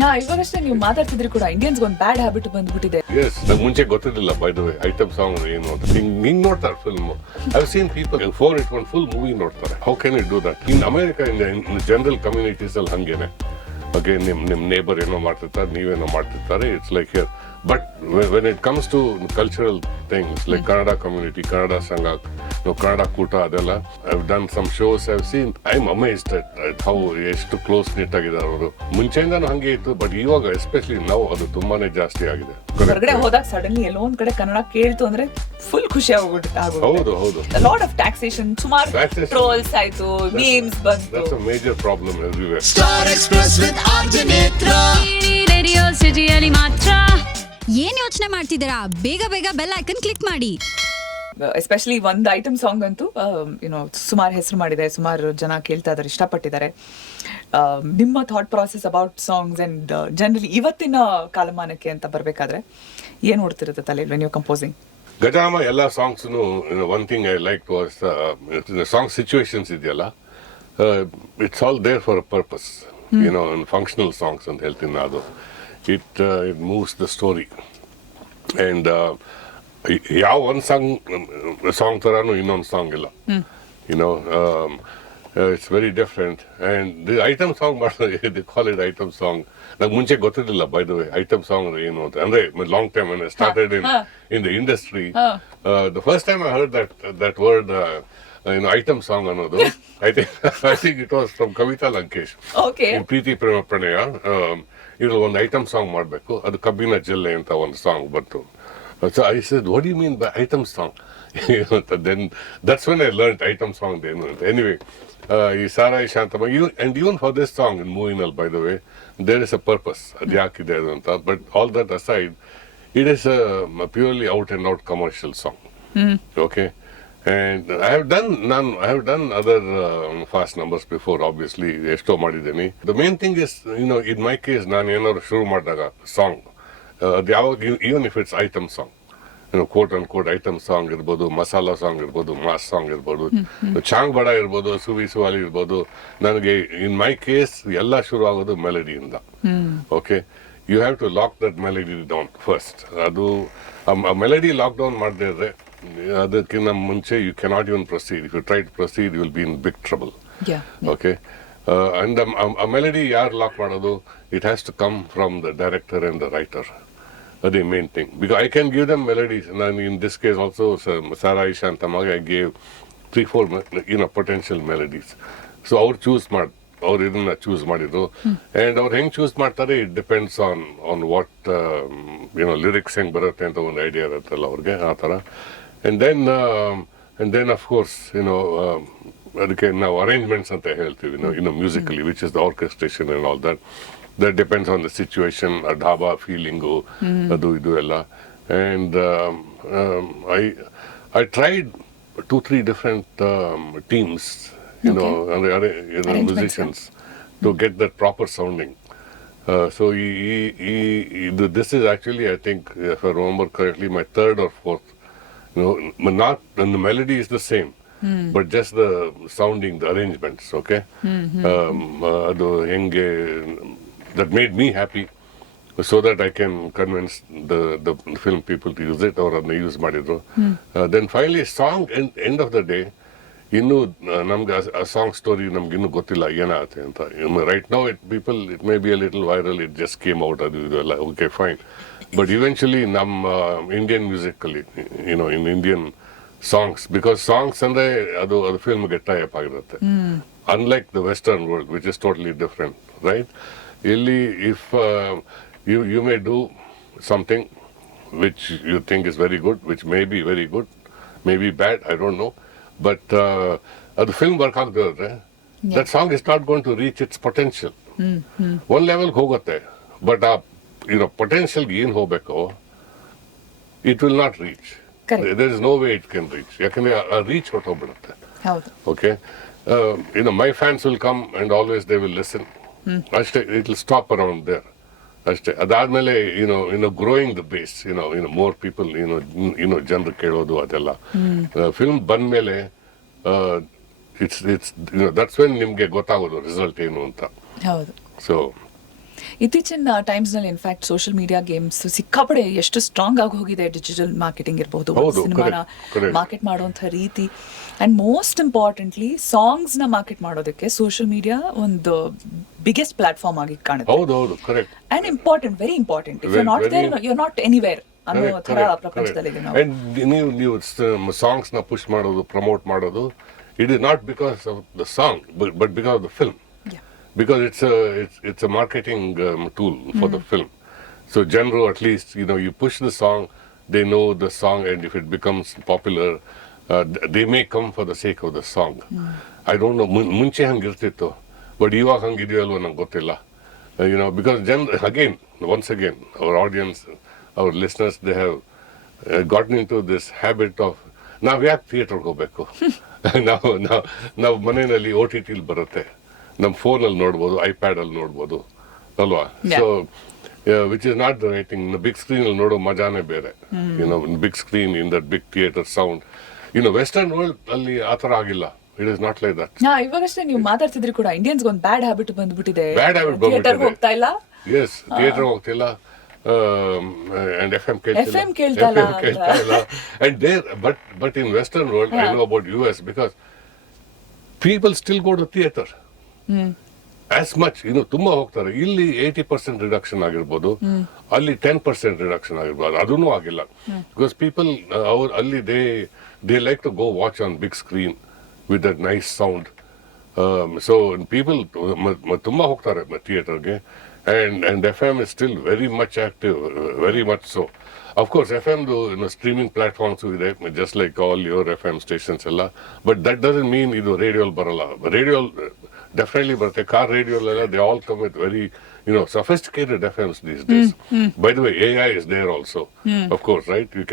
ಇವಾಗಷ್ಟೇ ನೀವು ಮಾತಾಡ್ತಿದ್ರಿ ಕೂಡ ಇಂಡಿಯನ್ಸ್ ಒಂದು ಬ್ಯಾಡ್ ಹ್ಯಾಬಿಟ್ ಬಂದ್ಬಿಟ್ಟಿದೆ. ಎಸ್ ನಂಗೆ ಮುಂಚೆ ಗೊತ್ತಿರಲಿಲ್ಲ by the way item song ಏನು ಅಂತ. ಹಿಂಗ್ ನೋಡ್ತಾರೆ film. I seen people phone ಇಟ್ಕೊಂಡು ಫುಲ್ ಮೂವಿ ನೋಡ್ತಾರೆ. How can you do that in America? In general communities ಅಲ್ಲಿ ಹಂಗೇನೆ. ಓಕೆ, ನಿಮ್ ನೇಬರ್ ಏನೋ ಮಾಡ್ತಿರ್ತಾರೆ, ನೀವೇನೋ ಮಾಡ್ತಿರ್ತಾರೆ. It's like here. But when it comes to cultural things like Kannada community, Kannada Sangha, Kannada Kuta, adella, I've done some shows, I've seen, I'm amazed at how ಎಷ್ಟು close knit ಆಗಿದ್ದಾರೆ ಅವರು. ಮುಂಚೆಯಿಂದನೂ ಹಂಗೆ ಇತ್ತು, but ಇವಾಗ especially ನಾವು ಅದು ತುಂಬಾನೇ ಜಾಸ್ತಿ ಆಗಿದೆ. ಹೊರಗಡೆ ಹೋದಾಗ ಸಡನ್ಲಿ ಎಲ್ಲೋ ಒಂದ್ ಕಡೆ ಕನ್ನಡ ಕೇಳ್ತು ಅಂದ್ರೆ ಫುಲ್ ಖುಷಿ ಆಗೋಗುತ್ತೆ. ಹೌದು. ಲಾಟ್ ಆಫ್ ಟ್ಯಾಕ್ಸೇಷನ್, ಸುಮಾರು ಟ್ರೋಲ್ಸ್ ಆಯ್ತು, ಮೀಮ್ಸ್ ಬಂತು. That's a major problem everywhere. Star Express with RJ Nethra. Radio ಸಿಟಿಯಲ್ಲಿ ಮಾತ್ರ. ಏನ್ ಯೋಚನೆ ಮಾಡ್ತಿದ್ದೀರಾ? ಬೇಗ ಬೆಲ್ ಐಕನ್ ಕ್ಲಿಕ್ ಮಾಡಿ. ಎಸ್ಪೆಷಲಿ ಒಂದು ಐಟಮ್ ಸಾಂಗ್ ಅಂತೂ ಸುಮಾರು ಹೆಸರು ಮಾಡಿದೆ, ಸುಮಾರು ಜನ ಕೇಳ್ತಾ ಇದಾರೆ, ಇಷ್ಟಪಟ್ಟಿದ್ದಾರೆ. ನಿಮ್ಮ thought process about songs and generally ಇವತ್ತಿನ ಕಾಲಮಾನಕ್ಕೆ ಅಂತ ಬರ್ಬೇಕಾದ್ರೆ ಏನ್ ಓಡ್ತಿರುತ್ತೆ ತಲೆಯಲ್ಲಿ ವೆನ್ ಯು ಕಂಪೋಸಿಂಗ್? ಗಜಾಮ ಎಲ್ಲ ಸಾಂಗ್ಸ್ನು one thing I like was song situations ಇದೆಯಲ್ಲ, it's all there for a purpose. Functional songs ಅಂತ ಹೇಳ್ತೀನಿ ಅದು. It moves the story, and ಯಾವ ಒಂದು ಸಾಂಗ್ ತರಾನು ಇನ್ನೊಂದು ಸಾಂಗ್ ಇಲ್ಲ. It's very different. And the item song they call it item song. ನಂಗೆ ಮುಂಚೆ ಗೊತ್ತಿರಲಿಲ್ಲ by the way item song ಏನು ಅಂತ. ಅಂದ್ರೆ long time when I started in the industry, the first time I heard that word item song ಅನ್ನೋದು, I think it was from Kavita Lankesh. Okay. In ಪ್ರೀತಿ ಪ್ರೇಮ ಪ್ರಣಯ ಇದ್ರಲ್ಲಿ ಒಂದು item song ಮಾಡಬೇಕು, ಅದು ಕಬ್ಬಿನ ಜಲ್ಲೆ ಅಂತ ಒಂದು ಸಾಂಗ್ ಬಂತು. So I said, what do you mean by item song? Then that's when I learned item song ಏನು ಅಂತ. Anyway, ಈ ಸಾರಾಯಿ Shanthamma, and even for this song in Mohinal, by the way, there is a purpose. ಅದು ಯಾಕಿದೆ ಅದು ಅಂತ. But all that aside, it is a purely out and out commercial song. Okay. And I have done other fast numbers before, obviously. ಎಷ್ಟೋ ಮಾಡಿದ್ದೀನಿ. The main thing is, in my case, ನಾನು ಏನಾದ್ರು ಶುರು ಮಾಡಿದಾಗ song, ಅದು ಯಾವಾಗ, even if it's item song, quote unquote item song ಇರ್ಬೋದು, masala song ಇರ್ಬೋದು, ಮಾಸ್ ಸಾಂಗ್ ಇರ್ಬೋದು, ಚಾಂಗ್ ಬಡ ಇರ್ಬೋದು, ಸುವಿ ಸುವಾಲಿ ಇರ್ಬೋದು, ನನಗೆ ಇನ್ ಮೈ ಕೇಸ್ ಎಲ್ಲ ಶುರು ಆಗೋದು ಮೆಲಡಿಯಿಂದ. Okay, you have to lock that melody down first. ಅದು ಮೆಲಡಿ ಲಾಕ್ ಡೌನ್ ಮಾಡದೇ ಇದ್ರೆ ಅದಕ್ಕಿಂತ ಮುಂಚೆ you cannot even proceed. If you try to proceed you will be in big trouble. Okay, and ಆ ಮೆಲಡಿ ಯಾರು ಲಾಕ್ ಮಾಡೋದು? It has to come from the director and the writer. ಅದೇ main thing. Because I can give them melodies. ನಾನು in this case also Sarayi ಶಾಂತಮ್ಮಗೆ I gave 3-4 potential melodies. So ಅವ್ರು ಇದನ್ನ choose ಮಾಡಿದ್ರು. And ಅವ್ರು ಹೆಂಗ್ choose ಮಾಡ್ತಾರೆ, it depends on what lyrics ಹೆಂಗ್ ಬರುತ್ತೆ ಅಂತ ಒಂದು ಐಡಿಯಾ ಇರುತ್ತಲ್ಲ ಅವ್ರಿಗೆ, ಆ ಥರ. ಅಂಡ್ ದೆನ್ ಆಫ್ ಕೋರ್ಸ್ ಅದಕ್ಕೆ ನಾವು ಅರೇಂಜ್ಮೆಂಟ್ಸ್ ಅಂತ ಹೇಳ್ತೀವಿ, musically, which is the orchestration and all that. That depends on the situation, a dhaba feeling, adu idu ella. And I tried 2-3 different teams, musicians, to get that proper sounding. So this is actually, I think, if I remember correctly, my third or fourth. Not, and the melody is the same, but just the sounding, the arrangements. Okay, adu henge. That made me happy, so that I can convince the film people to use it, or adna use madidru. Then finally, song, end of the day, innu namge a song story namge innu gottilla yenate anta. Right now, it may be a little viral. It just came out. Adu idu ella okay, fine. But eventually, Indian musically, in Indian songs, because songs andre adu film ge tie up agirutte. Unlike the Western world, which is totally different, right? Really, if you may do something which you think is very good, which may be very good, may be bad, I don't know, but the film work agtade, that song is not going to reach its potential. One level hogutte, but potential ಏನು ಹೋಗಬೇಕು, it will not reach. There is no way it can reach. ಯಾಕಂದ್ರೆ reach ಹೊರಟೋಗ್ಬಿಡುತ್ತೆ. Okay, my fans will come and always they will listen. ಅಷ್ಟೇ, it will stop around there ಅಷ್ಟೇ. ಅದಾದ್ಮೇಲೆ growing the base, more people, ಜನರು ಕೇಳೋದು ಅದೆಲ್ಲ. Film ಬಂದ್ಮೇಲೆ it's that's when ನಿಮ್ಗೆ ಗೊತ್ತಾಗೋದು ರಿಸಲ್ಟ್ ಏನು ಅಂತ. ಸೊ ಇತ್ತೀಚಿನ ಟೈಮ್ಸ್ ನಲ್ಲಿ ಇನ್ಫ್ಯಾಕ್ಟ್ ಸೋಷಿಯಲ್ ಮೀಡಿಯಾ ಗೇಮ್ಸ್ ಸಿಕ್ಕಾಪಡೆ ಎಷ್ಟು ಸ್ಟ್ರಾಂಗ್ ಆಗಿ ಹೋಗಿದೆ. ಡಿಜಿಟಲ್ ಮಾರ್ಕೆಟಿಂಗ್ ಇರ್ಬೋದು, ಹೌದು, ಸಿನಿಮಾನ correct. ಮಾರ್ಕೆಟ್ ಮಾಡುವಂತ ರೀತಿ, ಅಂಡ್ ಮೋಸ್ಟ್ ಇಂಪಾರ್ಟೆಂಟ್ಲಿ ಸಾಂಗ್ಸ್ ನ ಮಾರ್ಕೆಟ್ ಮಾಡೋದಕ್ಕೆ ಸೋಷಿಯಲ್ ಮೀಡಿಯಾ ಒಂದು ಬಿಗ್ಗೆಸ್ಟ್ ಪ್ಲಾಟ್ಫಾರ್ಮ್ ಆಗಿ ಕಾಣುತ್ತೆ. ಹೌದು correct. And important, very important. If you not there you are not anywhere ಅನ್ನೋ ತರ ಪ್ರಪಂಚದಲ್ಲಿ ನೀವು ಸಾಂಗ್ಸ್ ನ ಪುಷ್ ಮಾಡೋದು, ಪ್ರಮೋಟ್ ಮಾಡೋದು, it is not because of the song but because of the film. Because it's a marketing tool for the film. So general, at least, you push the song, they know the song, and if it becomes popular, they may come for the sake of the song. I don't know, ಮುಂಚೆ ಹಂಗಿರ್ತಿತ್ತು, but ಇವಾಗ ಹಂಗಿದೆಯಲ್ವ ನಂಗೆ ಗೊತ್ತಿಲ್ಲ. Because once again, our audience, our listeners, they have gotten into this habit of, ನಾವು ಯಾಕೆ ಥಿಯೇಟರ್ಗೆ ಹೋಗ್ಬೇಕು, ನಾವು ಮನೆಯಲ್ಲಿ OTT ಬರುತ್ತೆ, ನಮ್ಮ ಫೋನಲ್ಲಿ ನೋಡ್ಬೋದು, ಐಪ್ಯಾಡ್ ಅಲ್ಲಿ ನೋಡ್ಬೋದು ಅಲ್ವಾ. So which is not the right thing. Big screen ಅಲ್ಲಿ ನೋಡೋ ಮಜಾನೇ ಬೇರೆ. Big screen in that big theatre sound. Western world ಅಲ್ಲಿ ಆತರ ಆಗಿಲ್ಲ. It is not like that. ಇವಾಗಷ್ಟೇ ನೀವು ಮಾತಾಡ್ತಿದ್ರಿ ಕೂಡ, ಇಂಡಿಯನ್ಸ್ ಒಂದು ಬ್ಯಾಡ್ ಹ್ಯಾಬಿಟ್ ಬಂದ್ಬಿಟ್ಟಿದೆ. ಬ್ಯಾಡ್ ಹ್ಯಾಬಿಟ್ ಥಿಯೇಟರ್ ಹೋಗ್ತಾ ಇಲ್ಲ. ಎಸ್, ಥಿಯೇಟರ್ ಹೋಗ್ತಿಲ್ಲ. And FM ಕೇಳ್ತಾ ಇಲ್ಲ. And there, but in Western world, I know about US because people still go to theater. As much, ತುಂಬಾ ಹೋಗ್ತಾರೆ. ಇಲ್ಲಿ 80% ರಿಡಕ್ಷನ್ ಆಗಿರ್ಬೋದು, ಅಲ್ಲಿ 10% ರಿಡಕ್ಷನ್ ಆಗಿರ್ಬೋದು, ಅದೂ ಆಗಿಲ್ಲ. ಬಿಕಾಸ್ ಪೀಪಲ್ ಅಲ್ಲಿ they like to go watch on big screen with that nice sound. So people ತುಂಬಾ ಹೋಗ್ತಾರೆ ಥಿಯೇಟರ್ಗೆ. And FM is still very much active, very much so. Of course, FM streaming platforms ಇದೆ, just like all your FM stations ಎಲ್ಲ. But that doesn't mean ಇದು radio ಬರಲ್ಲ. Radio definitely ಬರುತ್ತೆ. Car radio ಎಲ್ಲ they all come with very sophisticated FMs these days. By the way, AI is there also. Of course, right? You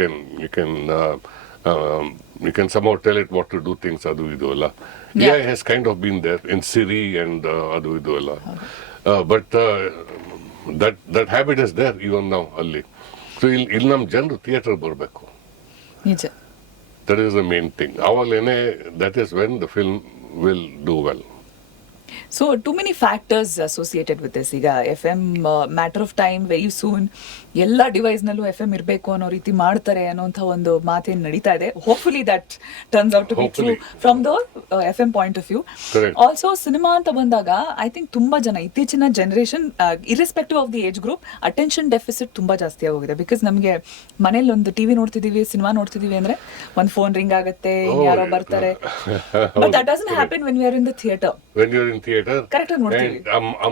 can somehow tell it what to do things, adu idu alla. AI has kind of been there in Siri and adu idu alla. But that habit is there even now ಅಲ್ಲಿ. So ಇಲ್ಲಿ ನಮ್ಮ ಜನರು theatre ಬರಬೇಕು. ನಿಜ. That is the main thing. ಅವಾಗಲೇನೆ that is when the film will do well. So too many factors associated with this. ಈಗ FM matter of time, very soon ಎಲ್ಲ device ನಲ್ಲೂ FM ಇರಬೇಕು ಅನ್ನೋ ರೀತಿ ಮಾಡ್ತಾರೆ ಅನ್ನೋಂಥ ಒಂದು ಮಾತೇನು ನಡೀತಾ ಇದೆ. Hopefully that turns out to be true from the FM point of view. Also cinema ಅಂತ ಬಂದಾಗ ಐ ಥಿಂಕ್ ತುಂಬಾ ಜನ ಇತ್ತೀಚಿನ generation, irrespective of the age group, attention deficit ತುಂಬಾ ಜಾಸ್ತಿ ಆಗೋಗಿದೆ. ಬಿಕಾಸ್ ನಮಗೆ ಮನೇಲಿ ಒಂದು ಟಿವಿ ನೋಡ್ತಿದೀವಿ, ಸಿನಿಮಾ ನೋಡ್ತಿದೀವಿ ಅಂದ್ರೆ ಒಂದು ಫೋನ್ ರಿಂಗ್ ಆಗುತ್ತೆ, ಯಾರೋ ಬರ್ತಾರೆ. But that doesn't happen when we are in the theatre. When you're in theater, correct, and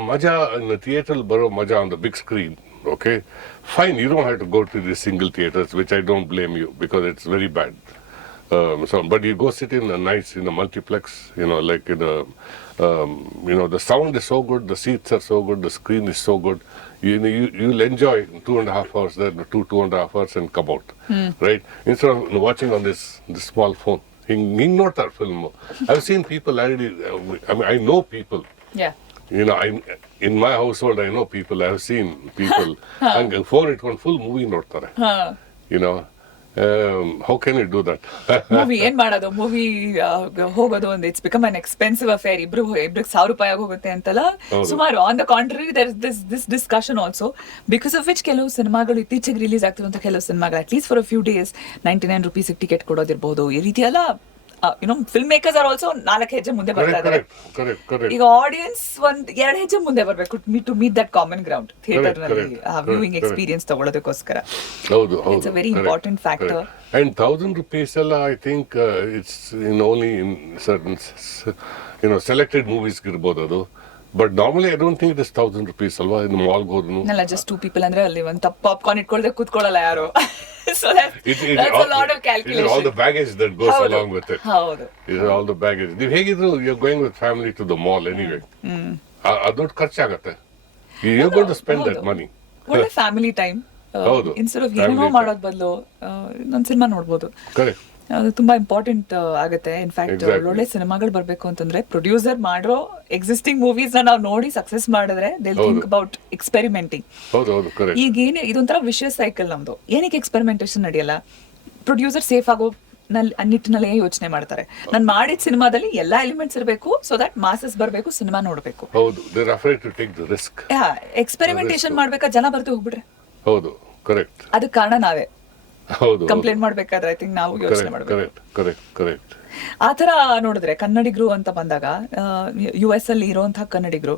maja in the theater baro maja on the big screen. Okay, fine, you don't have to go to the single theaters, which I don't blame you, because it's very bad. But you go sit in a nice multiplex, like in a the sound is so good, the seats are so good, the screen is so good. You'll enjoy 2.5 hours there, 2.5 hours and come out, right? Instead of watching on this small phone. ಹಿಂಗ್ ನೋಡ್ತಾರೆ film. I've seen people already. I know people. Yeah. In my household, I know people. I've seen people. And phone ಇಟ್ಕೊಂಡು full movie ನೋಡ್ತಾರೆ. How can you do that? Movie ಏನ್ ಮಾಡೋದು? Movie ಹೋಗೋದು ಒಂದು it's become an expensive affair. ಇಬ್ರಿಗೆ ₹1,000 ಹೋಗುತ್ತೆ ಅಂತಲ್ಲ ಸುಮಾರು. On the contrary there is this discussion also, because of which ಕೆಲವು ಸಿನಿಮಾಗಳು ಇತ್ತೀಚೆಗೆ ರಿಲೀಸ್ ಆಗ್ತಿರುವಂತ ಕೆಲವು ಸಿನಿಮಾಗಳು at least for a few days ₹99 ticket ಕೊಡೋದಿರ್ಬೋದು. ಈ ರೀತಿ ಎಲ್ಲ ಫಿಲ್ಮ್ ಮೇಕರ್ಸ್ ಆರ್ ಆಲ್ಸೋ 4 ಹೆಜ್ಜೆ ಮುಂದೆ ಬರ್ತಾ ಇದ್ದಾರೆ. ಈಗ ಆಡಿಯನ್ಸ್ 2 ಹೆಜ್ಜೆ ಮುಂದೆ ಬರಬೇಕು to meet that common ground theatre ನಲ್ಲಿ ವ್ಯೂವಿಂಗ್ ಎಕ್ಸ್ಪೀರಿಯನ್ಸ್ ತಗೊಳ್ಳೋದಕ್ಕೋಸ್ಕರ. It's a very important factor. And ₹1,000 ಎಲ್ಲ I think it's only in certain selected movies ಇರ್ಬೋದು ಅದು. But normally I don't think it is ₹1,000 ಅಲ್ವಾ in the mall ಹೋದ್ರು. ಅಲ್ಲ, just 2 people ಅಂದ್ರೆ ಅಲ್ಲಿ ಒಂದು ತಪ್ಪು ಪಾಪ್ಕಾರ್ನ್ ಇಟ್ಕೊಳ್ದೆ ಕೂತ್ಕೊಳ್ಳಲ್ಲ ಯಾರು. So that's a lot of calculation. All the baggage that goes along with it. ಹೌದು. All the baggage. ನೀವು ಹೇಗಿದ್ರು you're going with family to the mall anyway. ಅದೊಂದು ಖರ್ಚಾಗತ್ತೆ. You're going to spend that money. ಒಳ್ಳೆ family time. Instead of ಏನೋ ಮಾಡೋದ್ ಬದಲು ಒಂದು cinema ನೋಡ್ಬೋದು. ಕರೆಕ್ಟ್. ಅದು ತುಂಬಾ ಇಂಪಾರ್ಟೆಂಟ್ ಆಗುತ್ತೆ. ಇನ್ಫ್ಯಾಕ್ಟ್ ಒಳ್ಳೊಳ್ಳೆ ಸಿನಿಮಾಗಳು ಬರ್ಬೇಕು ಅಂತಂದ್ರೆ ಪ್ರೊಡ್ಯೂಸರ್ ಮಾಡೋ ಎಕ್ಸಿಸ್ಟಿಂಗ್ ಮೂವೀಸ್ ನಾವು ನೋಡಿ ಸಕ್ಸಸ್ ಮಾಡಿದ್ರೆ ದೇ ಥಿಂಕ್ ಅಬೌಟ್ ಎಕ್ಸ್ಪೆರಿಮೆಂಟಿಂಗ್. ಈಗೇನೆ ಇದೊಂಥರ ವಿಷಯ ಸೈಕಲ್ ನಮ್ದು. ಏನಕ್ಕೆ ಎಕ್ಸ್ಪೆರಿಮೆಂಟೇಷನ್ ನಡೆಯಲ್ಲ? ಪ್ರೊಡ್ಯೂಸರ್ ಸೇಫ್ ಆಗೋ ನಿಟ್ಟಿನಲ್ಲೇ ಯೋಚನೆ ಮಾಡ್ತಾರೆ. ನಾನು ಮಾಡಿದ ಸಿನಿಮಾದಲ್ಲಿ ಎಲ್ಲಾ ಎಲಿಮೆಂಟ್ಸ್ ಇರಬೇಕು, ಸೊ ದಟ್ ಮಾಸಸ್ ಬರಬೇಕು, ಸಿನಿಮಾ ನೋಡ್ಬೇಕು. ಹೌದು, they are afraid to take the risk. Experimentation ಮಾಡ್ಬೇಕಾ, ಜನ ಬರ್ತು ಹೋಗ್ಬಿಟ್ರೆ. ಹೌದು, ಕರೆಕ್ಟ್. ಅದಕ್ಕೆ ಕಾರಣ ನಾವೇ. ಹೌದು, ಕಂಪ್ಲೇಂಟ್ ಮಾಡ್ಬೇಕಾದ್ರೆ ಐ ಥಿಂಕ್ ನಾವು ಯೋಚನೆ ಮಾಡ್ಬೇಕು. ಕರೆಕ್ಟ್. ಆ ತರ ನೋಡಿದ್ರೆ ಕನ್ನಡಿಗರು ಅಂತ ಬಂದಾಗ US ಅಲ್ಲಿ ಇರುವಂತಹ ಕನ್ನಡಿಗರು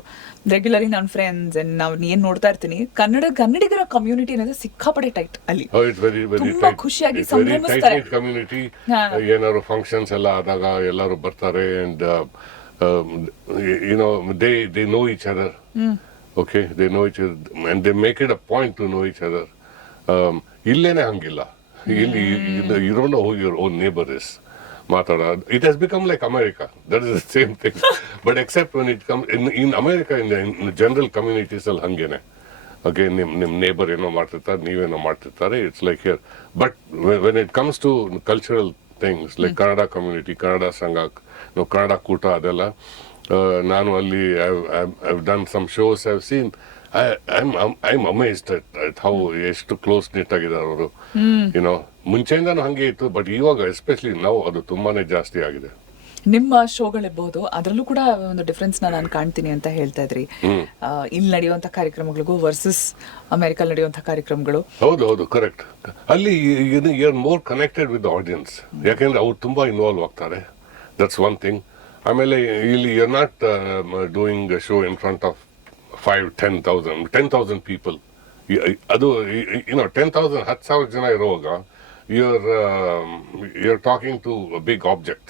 ರೆಗ್ಯುಲರಿ ನನ್ನ ಫ್ರೆಂಡ್ಸ್ ನಾವು ಏನ್ ನೋಡ್ತಾ ಇರ್ತೀನಿ, ಕನ್ನಡಿಗರ ಕಮ್ಯುನಿಟಿ ಅನ್ನೋದು ಸಿಕ್ಕಾಪಡೆ ಟೈಟ್ ಅಲ್ಲಿ. ತುಂಬಾ ಖುಷಿಯಾಗಿ ಸಂಭ್ರಮಿಸ್ತಾರೆ. ಕಮ್ಯುನಿಟಿ ಏನಾದ್ರು ಫಂಕ್ಷನ್ಸ್ ಎಲ್ಲ ಆದಾಗ ಎಲ್ಲರೂ ಬರ್ತಾರೆ. And they know each other. Okay, they know each other and they make it a point to know each other. ಇಲ್ಲೇನೆ ಹಂಗಿಲ್ಲ. ಇಲ್ಲಿ you don't know who your own neighbor is. It has become like America. That is the same thing. But except when it comes in America, in the general communities al hangene. Okay, nim neighbor eno martirtare, neeveno martirtare. It's like here. But when it comes to cultural things like Kannada community, Kannada Sangha, Kannada Kuta adella, nanu alli I've done some shows. I've seen. I'm amazed at how ಎಷ್ಟು close knit ಆಗಿದ್ದಾರೆ ಅವರು. ಮುಂಚೆಯಿಂದಾನು ಹಂಗೆ ಇತ್ತು, but ಇವಾಗ especially ನಾವು ಅದು ತುಂಬಾನೇ ಜಾಸ್ತಿ ಆಗಿದೆ. ನಿಮ್ಮ ಶೋಗಳಿರ್ಬಹುದು, ಅದರಲ್ಲೂ ಕೂಡ ಒಂದು ಡಿಫ್ರೆನ್ಸ್ ನಾನು ಕಾಣ್ತೀನಿ ಅಂತ ಹೇಳ್ತಾ ಇದ್ರಿ. ಇಲ್ಲಿ ನಡೆಯುವಂತ ಕಾರ್ಯಕ್ರಮಗಳಿಗೂ ವರ್ಸಸ್ ಅಮೆರಿಕಲ್ ನಡೆಯುವಂತ ಕಾರ್ಯಕ್ರಮಗಳು. ಹೌದು, ಕರೆಕ್ಟ್. ಅಲ್ಲಿ you are more connected with the audience, ಯಾಕೆಂದ್ರೆ ಅವ್ರು ತುಂಬಾ ಇನ್ವಾಲ್ವ್ ಆಗ್ತಾರೆ. That's one thing. ಆಮೇಲೆ ಇಲ್ಲಿ you are not doing show in front of 10,000 people. ಅದು 10,000 10,000 ಜನ ಇರುವಾಗ you're talking to a big object,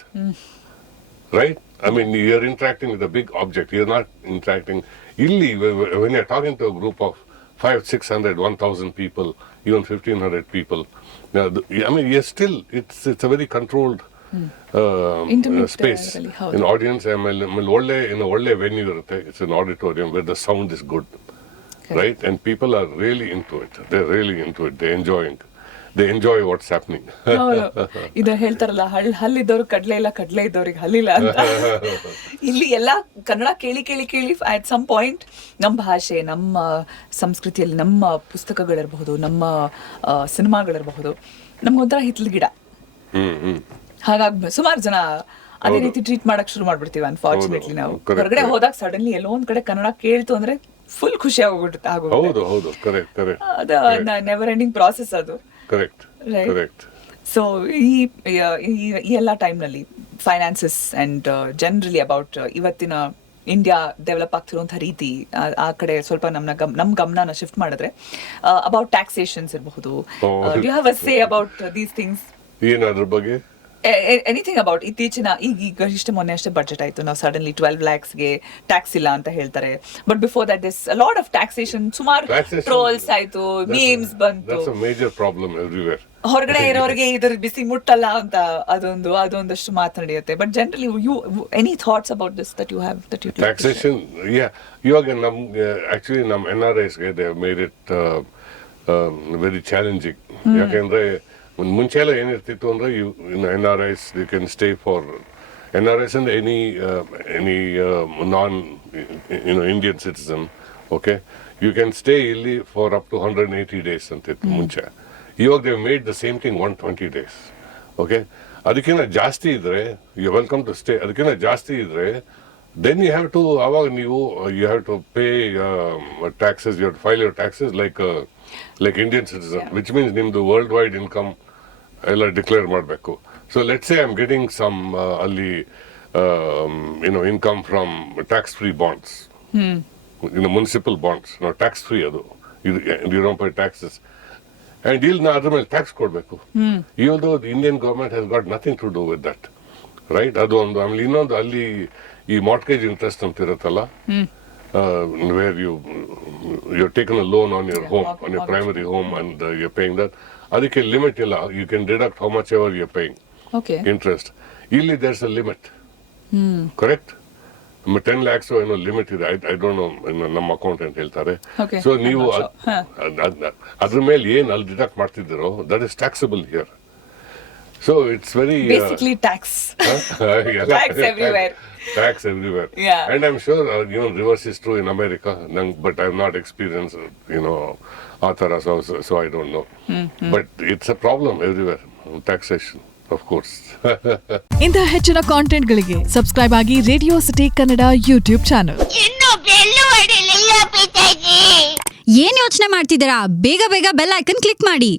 right? I mean, you're interacting with a big object. You're not interacting illi when you're talking to a group of 500, 600, 1,000 people, even 1,500 people. I mean, you're still it's a very controlled space. In audience, ಒಳ್ಳೆ venue ಇರುತ್ತೆ. It's an auditorium where the sound is good, right? And people are really into it. They're really into it. They enjoy what's happening. ಇದು ಹೇಳ್ತಾರಲ್ಲ, ಹಲ್ಲಿದ್ದವ್ರು ಕಡ್ಲೆ ಇಲ್ಲ, ಕಡ್ಲೆ ಇದ್ದವ್ರಿಗೆ ಹಲ್ಲಿಲ್ಲ ಅಂತ. ಇಲ್ಲಿ ಎಲ್ಲ ಕನ್ನಡ ಕೇಳಿ ಅಟ್ ಸಮ್ ಪಾಯಿಂಟ್ ನಮ್ಮ ಭಾಷೆ, ನಮ್ಮ ಸಂಸ್ಕೃತಿಯಲ್ಲಿ ನಮ್ಮ ಪುಸ್ತಕಗಳಿರಬಹುದು, ನಮ್ಮ ಸಿನಿಮಾಗಳಿರಬಹುದು, ನಮ್ಗೊಂಥರ ಹಿತ್ಲ ಗಿಡ. ಹಾಗಾಗಿ ಸುಮಾರು ಜನ ಅದೇ ರೀತಿ ಟ್ರೀಟ್ ಮಾಡಕ್ ಶುರು ಮಾಡ್ಬಿಡ್ತೀವಿ. ಅನ್ಫಾರ್ಚುನೇಟ್ಲಿ ನಾವು ಹೊರಗಡೆ ಹೋದಾಗ ಸಡನ್ಲಿ ಎಲ್ಲೋ ಒಂದ್ ಕಡೆ ಕನ್ನಡ ಕೇಳ್ತು ಅಂದ್ರೆ ಫುಲ್ ಖುಷಿ ಆಗೋಗ್ಬಿಡುತ್ತೆ. ಅದು ನೆವರ್ ಎಂಡಿಂಗ್ ಪ್ರಾಸೆಸ್ ಅದು. ಕರೆಕ್ಟ್. ಸೊ ಈ ಎಲ್ಲ ಟೈಮ್ ನಲ್ಲಿ ಫೈನಾನ್ಸಸ್ ಅಂಡ್ ಜನರಲಿ ಅಬೌಟ್ ಇವತ್ತಿನ ಇಂಡಿಯಾ ಡೆವಲಪ್ ಆಗ್ತಿರುವಂತಹ ರೀತಿ, ಆ ಕಡೆ ಸ್ವಲ್ಪ ನಮ್ ಗಮನ ಶಿಫ್ಟ್ ಮಾಡಿದ್ರೆ ಅಬೌಟ್ ಟ್ಯಾಕ್ಸೇಷನ್ಸ್ ಇರಬಹುದು. You have a say about these things? ಏನಾದ್ರ ಬಗ್ಗೆ ಎನಿಥಿಂಗ್ ಅಬೌಟ್ ಇತ್ತೀಚಿನ ಈಗ ಮೊನ್ನೆ ಅಷ್ಟೇ ಬಜೆಟ್ ಆಯ್ತು. ನಾವು ಸಡನ್ಲಿ 12 lakhsಗೆ ಟ್ಯಾಕ್ಸ್ ಇಲ್ಲ ಅಂತ ಹೇಳ್ತಾರೆ. But before that this a lot of taxation, ಸುಮಾರು ಟ್ರೋಲ್ಸ್ ಆಯ್ತು, ಮೀಮ್ಸ್ ಬಂತು. Major problem everywhere. ಹೊರಗಡೆ ಇರೋರಿಗೆ ಇದ್ರ ಬಿಸಿ ಮುಟ್ಟಲ್ಲ ಅಂತ ಅದೊಂದಷ್ಟು ಮಾತನಾಡಿಯುತ್ತೆ. But generally any thoughts about this that you have that you taxation? ಇವಾಗ ಆಕ್ಚುಲಿ ನಮ್ಮ NRIsಗೆ they made it very challenging. ಯಾಕೆಂದ್ರೆ ಮುಂಚೆ ಎಲ್ಲ ಏನಿರ್ತಿತ್ತು ಅಂದ್ರೆ NRIs you can stay for NRIs and any non Indian citizen, okay, you can stay ಇಲ್ಲಿ for up to 180 days ಅಂತಿತ್ತು ಮುಂಚೆ. ಇವಾಗ they made the same thing 120 days. okay, ಅದಕ್ಕಿಂತ ಜಾಸ್ತಿ ಇದ್ರೆ ಯು ವೆಲ್ಕಮ್ ಟು ಸ್ಟೇ. ಅದಕ್ಕಿಂತ ಜಾಸ್ತಿ ಇದ್ರೆ then you have to ಅವಾಗ ನೀವು you have to pay taxes, you have to file your taxes like Indian citizen, which means ನಿಮ್ದು world wide income ಎಲ್ಲ ಡಿಕ್ಲೇರ್ ಮಾಡಬೇಕು. So let's say I am getting some ಅಲ್ಲಿ income from tax free bonds, municipal bonds, tax free. ಅದು you don't pay taxes and ಇಲ್ಲಿ ನಾ ಅದ್ರ ಮೇಲೆ tax ಕೊಡಬೇಕು. Even though Indian government has got nothing to do with that, right? ಅದು ಒಂದು. ಆಮೇಲೆ ಇನ್ನೊಂದು, ಅಲ್ಲಿ ಈ ಮಾರ್ಟ್ಗೇಜ್ ಇಂಟ್ರೆಸ್ಟ್ ಅಂತ ಇರುತ್ತಲ್ಲ, where you're taken a loan on your home, on your primary home, and you're paying that. ಅದಕ್ಕೆ ಲಿಮಿಟ್ ಇಲ್ಲ. You can deduct how much ever you're paying interest. ಇಲ್ಲಿ there's a limit, correct? 10 lakhs ಏನೋ limit ಇದೆ. I don't know, ನಮ್ಮ account ಅಂತ ಹೇಳ್ತಾರೆ. So ನೀವು ಅದ್ರ ಮೇಲೆ ಏನ್ ಅಲ್ಲಿ ಡಿಡಕ್ಟ್ ಮಾಡ್ತಿದ್ದೀರೋ that is taxable here. So it's very basically tax everywhere. Tax everywhere. Yeah. And I'm sure even reverse is true in America, but I've not experienced Athara, so I don't know. But it's a problem everywhere, taxation. Of course. ಇಂತಹ ಹೆಚ್ಚಿನ ಕಾಂಟೆಂಟ್ಗಳಿಗೆ subscribe ಆಗಿ radio city Kannada YouTube channel. ಏನ್ ಯೋಚನೆ ಮಾಡ್ತಿದ್ದೀರಾ, ಬೇಗ ಬೇಗ bell icon click ಮಾಡಿ.